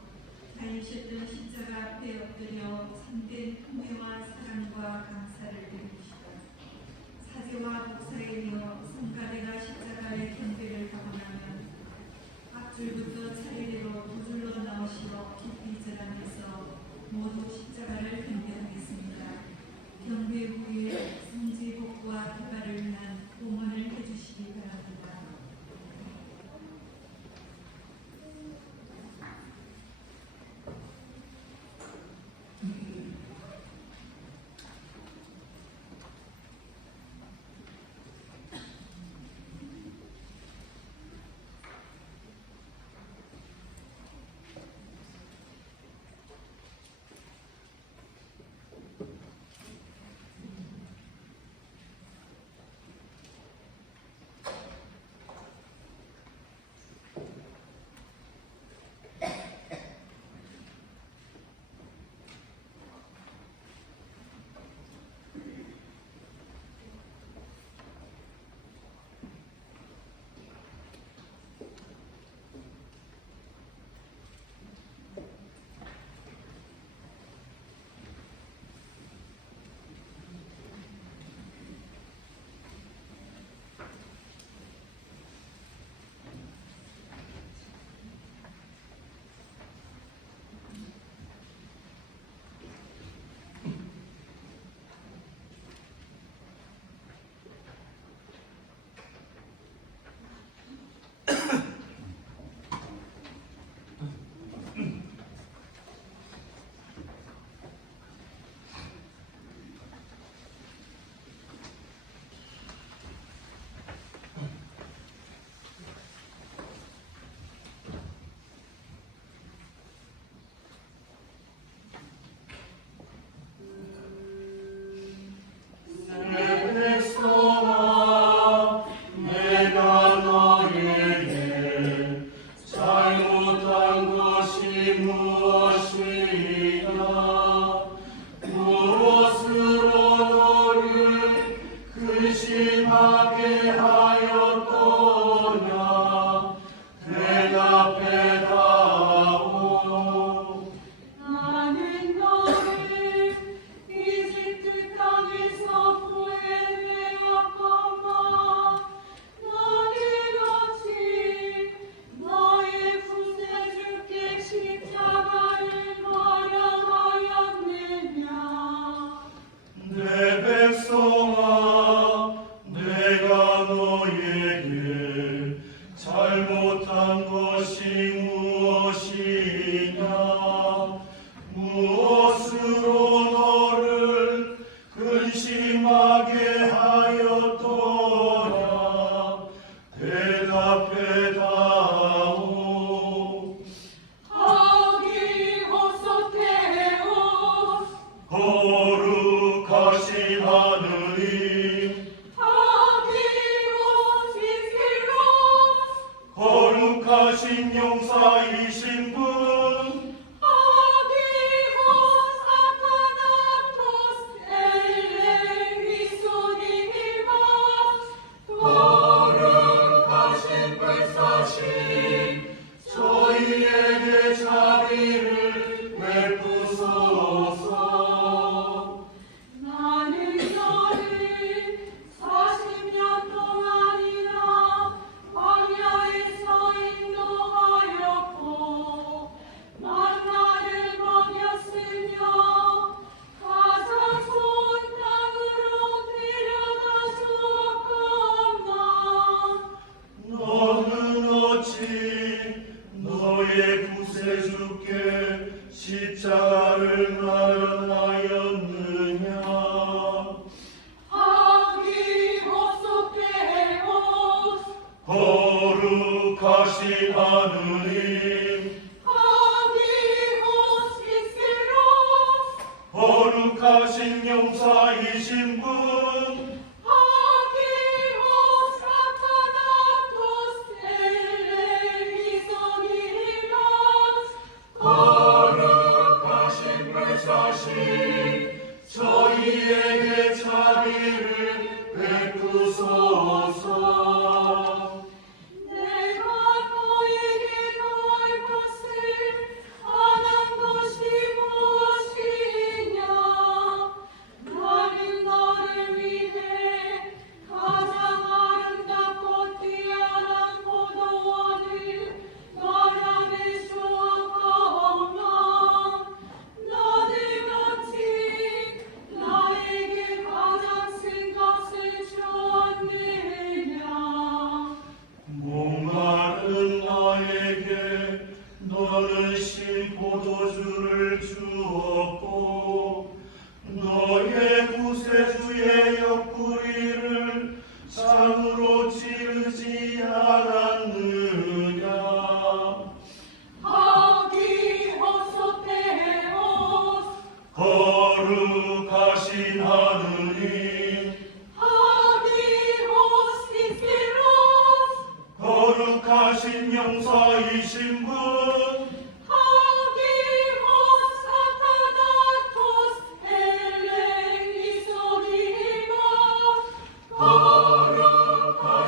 다니셨던 십자가 앞에 엎드려 참된 긍휼와 사랑과 감사를 드립시다. 사제와 목사에 이어 성가대가 십자가의 경배를 하고 나면 앞줄부터 차례대로 두 줄로 나오시어 깊이 절하면서 모두 십자가를 경배하겠습니다. 무엇이냐 무엇으로 너를 근심하게 하였더냐 대답해다오 나는 너를 이집트 땅에서 구해내었건만 너는 어찌 너의 구세주께 십자가를 마련하였느냐 내 백성아 내가 너에게 잘못한 것이 무엇이냐 무엇으로 너를 근심하게 하였더냐 대답해다오 아기호소테오 거룩하신 하느님 아기호시시로 거룩하신 용사이신 분 아기호사타나토스 엘레리소니히마스 거룩하신 불사신 저희에게 자비를 베푸소서 나는 너를 40년 동안이나 광야에서 인도하였고 만나를 먹였으며 가장 좋은 땅으로 데려다 주었건만 너는 어찌 너의 구세주께 십자가를 마련하였느냐 아기호소테오스 거룩하신 하느님 아기호시시로스 거룩하신 용사이신 분 아기호사타나토스 엘레리소니히마스 거룩하신 불사신 저희에게 자비를 베푸소서 내가 너에게 더할 것을 안한 것이 무엇이냐 나는 너를 위해 가장 아름답고 뛰어난 포도원을 마련해 주었건만 너는 어찌 나에게 가장 쓴 것을 주었느냐 목마른 나에게 너는 신 포도주를 주었고 너의 구세주의 옆구리를 창으로 찌르지 않았느냐 아기호소테오스 거룩하신 하느님 아기호시시로스 거룩하신 용사이신 분 아기호사타나토스 엘레리소니히마스 거룩하신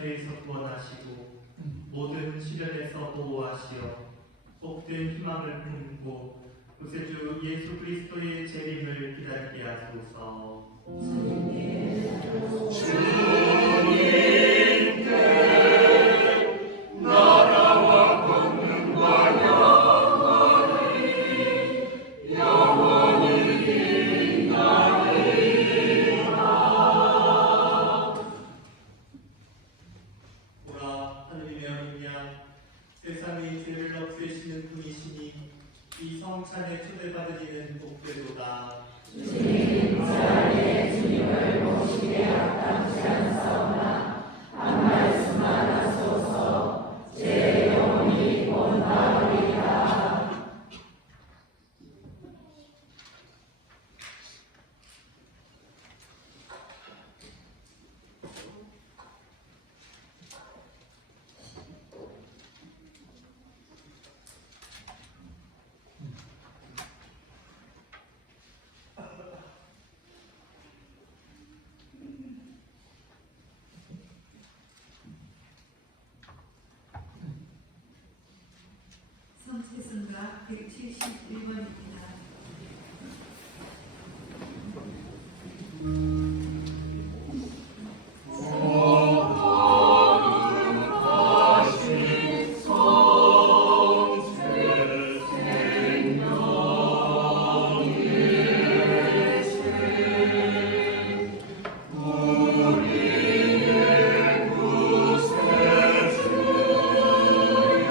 죄에서 구원하시고 모든 시련에서 보호하시어 복된 희망을 품고 구세주 예수 그리스도의 재림을 기다리게 하소서. 나라와 권능과 영원히 보라, 하느님의 어린 양, 세상의 죄를 없애시는 분이시니 이 성찬에 초대받은 이는 복되도다. 성체성가 171번입니다.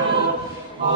구세주여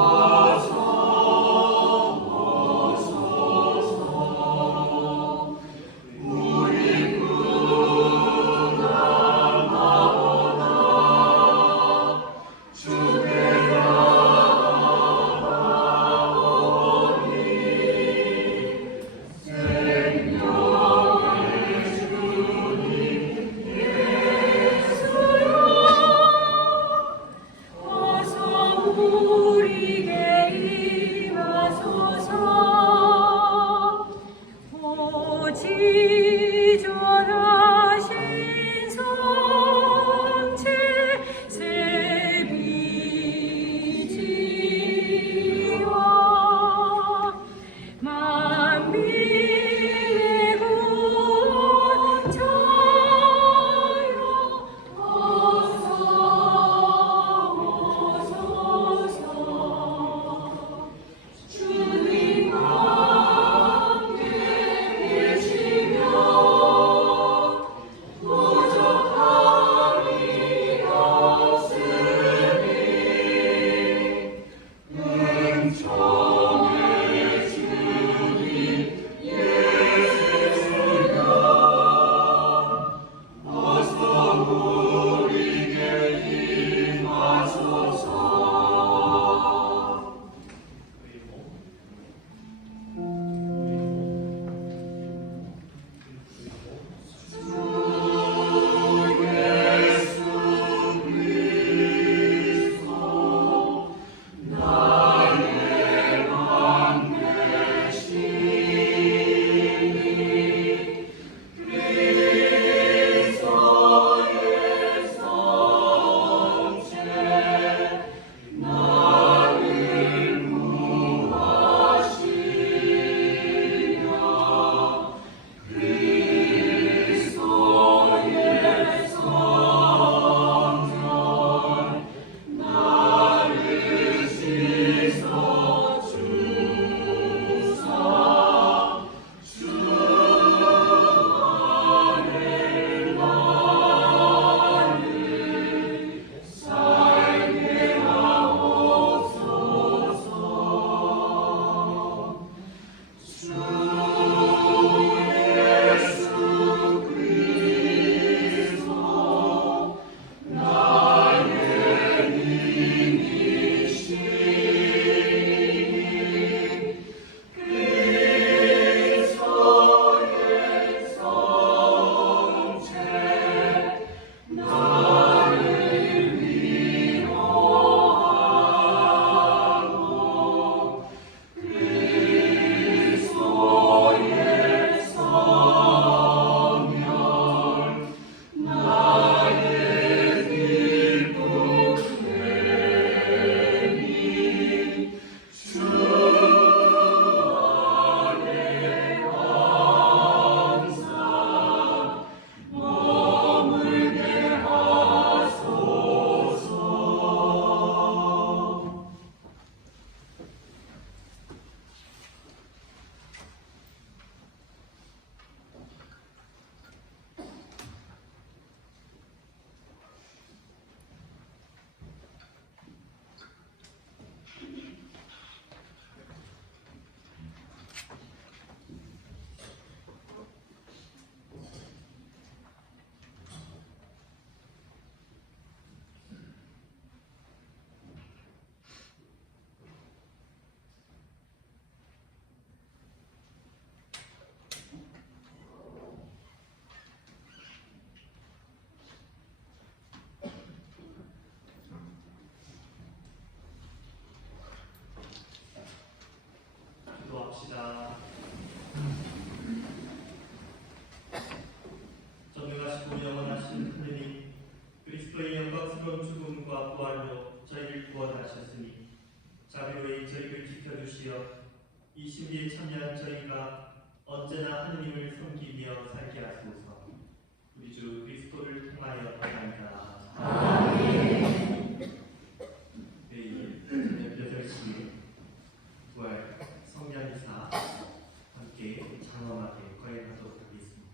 원하셨으니 자비로이 저희를 지켜주시어 이 신비에 참여한 저희가 언제나 하느님을 섬기며 살게 하소서. 우리 주 그리스도를 통하여 바랍니다. 아멘. 내일 저녁 8시에 부활 성냥이사 함께 장엄하게 거행하도록 하겠습니다.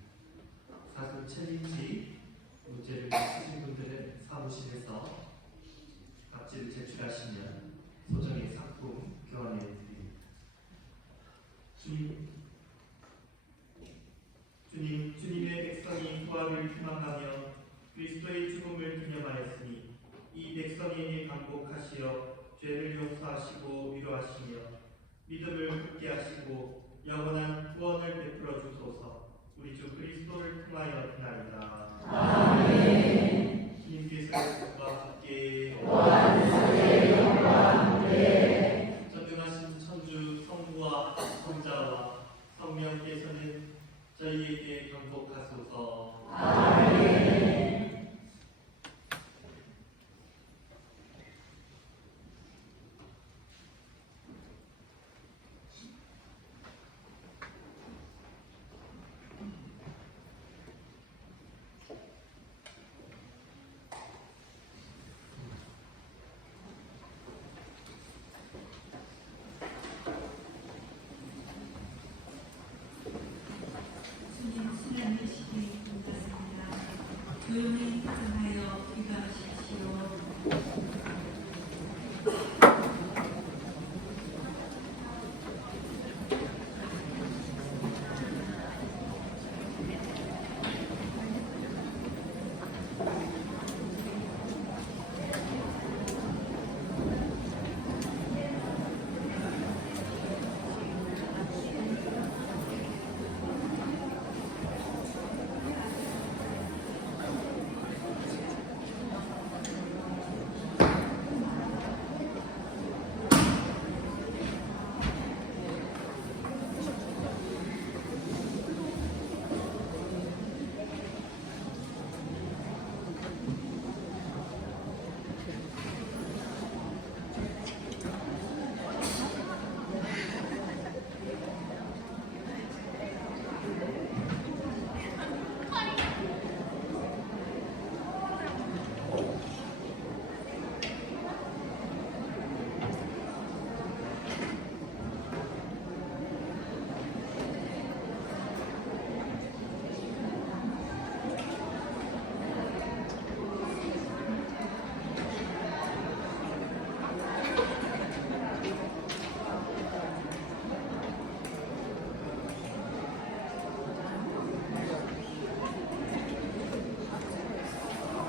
사수 챌린지 문제를 쓰신 분들은 사무실에서 답지를 제출하시면 소정의 상품 교환해 드립니다. 주님의 백성이 부활을 희망하며 그리스도의 죽음을 기념하였으니 이 백성에게 강복하시어 죄를 용서하시고 위로하시며 믿음을 굳게 하시고 영원한 구원을 베풀어 주소서. 우리 주 그리스도를 통하여 비나이다. 아멘. 주님께서